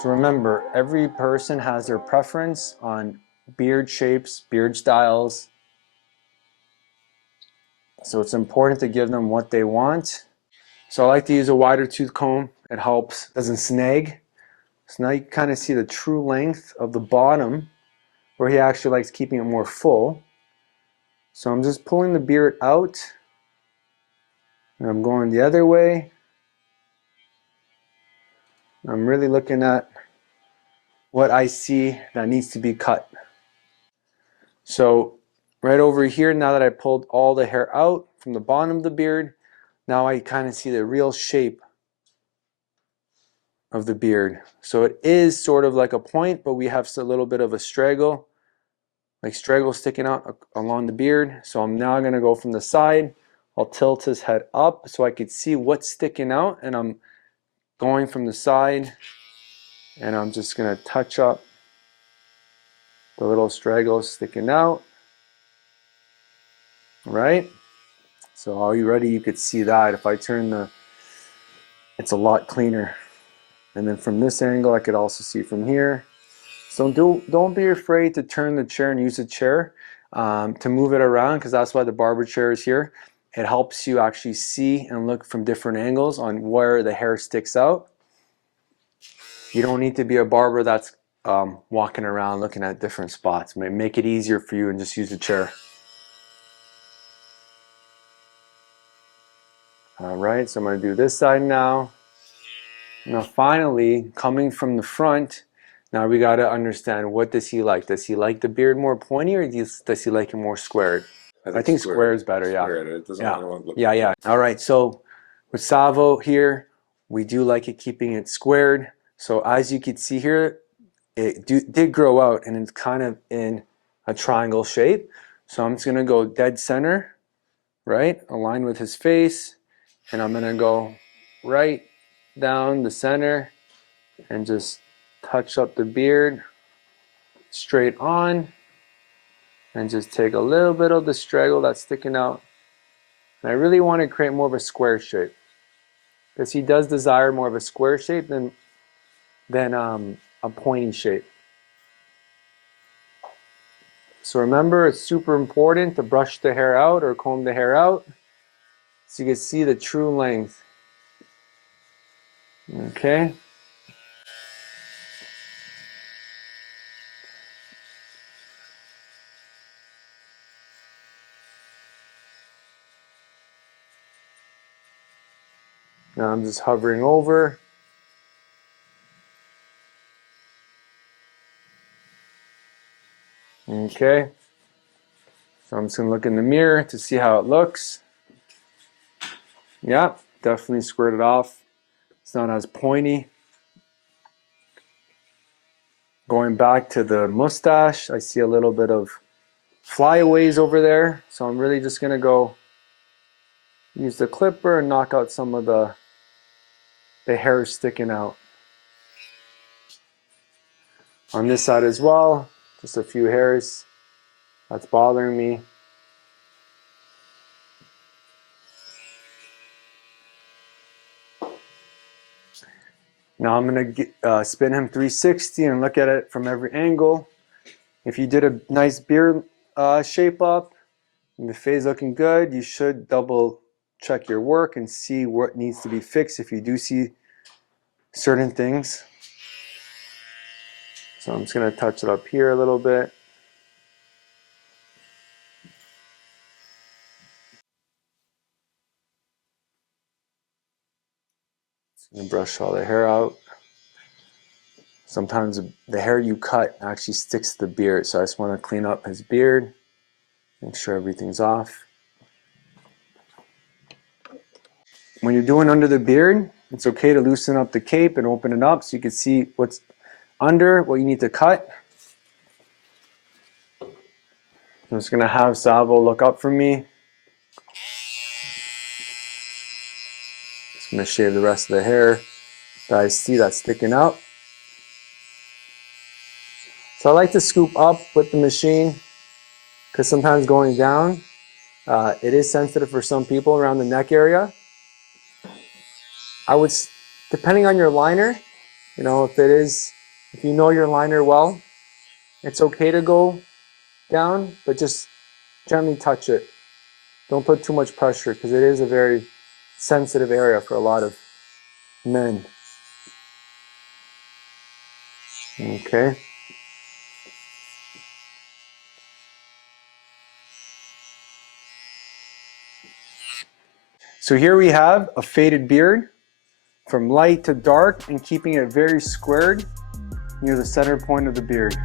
So remember, every person has their preference on beard shapes, beard styles. So it's important to give them what they want. So I like to use a wider tooth comb. It helps, doesn't snag. So now you kind of see the true length of the bottom where he actually likes keeping it more full. So I'm just pulling the beard out and I'm going the other way. I'm really looking at what I see that needs to be cut. So right over here, now that I pulled all the hair out from the bottom of the beard, now I kind of see the real shape of the beard. So it is sort of like a point, but we have a little bit of a straggle, like straggle sticking out along the beard. So I'm now going to go from the side. I'll tilt his head up so I could see what's sticking out, and I'm going from the side, and I'm just going to touch up the little straggle sticking out. Right? So already you could see that. If I turn it's a lot cleaner. And then from this angle, I could also see from here. So don't be afraid to turn the chair and use the chair to move it around, because that's why the barber chair is here. It helps you actually see and look from different angles on where the hair sticks out. You don't need to be a barber that's walking around looking at different spots. Make it easier for you and just use the chair. All right, so I'm going to do this side now. Now finally, coming from the front, now we got to understand, what does he like? Does he like the beard more pointy, or does he like it more squared? I think square is better, yeah. Squared. It doesn't, yeah. I don't want to look yeah. All right, so with Savo here, we do like it keeping it squared. So as you can see here, it did grow out and it's kind of in a triangle shape. So I'm just going to go dead center, right? Align with his face. And I'm going to go right down the center and just touch up the beard straight on, and just take a little bit of the straggle that's sticking out. And I really want to create more of a square shape, because he does desire more of a square shape than a pointy shape. So remember, it's super important to brush the hair out or comb the hair out so you can see the true length. Okay. Now I'm just hovering over. Okay. So I'm just going to look in the mirror to see how it looks. Yeah, definitely squared it off. It's not as pointy. Going back to the mustache, I see a little bit of flyaways over there. So I'm really just going to go use the clipper and knock out some of the hair sticking out. On this side as well, just a few hairs that's bothering me. Now I'm going to spin him 360 and look at it from every angle. If you did a nice beard shape up and the face looking good, you should double check your work and see what needs to be fixed if you do see certain things. So I'm just going to touch it up here a little bit. Just going to brush all the hair out. Sometimes the hair you cut actually sticks to the beard, so I just want to clean up his beard, make sure everything's off. When you're doing under the beard, it's okay to loosen up the cape and open it up so you can see what's under, what you need to cut. I'm just going to have Savo look up for me. Just going to shave the rest of the hair that I see that's sticking out. So I like to scoop up with the machine, because sometimes going down, it is sensitive for some people around the neck area. Depending on your liner, You know, if you know your liner well, it's okay to go down, but just gently touch it. Don't put too much pressure because it is a very sensitive area for a lot of men. Okay. So here we have a faded beard from light to dark and keeping it very squared near the center point of the beard.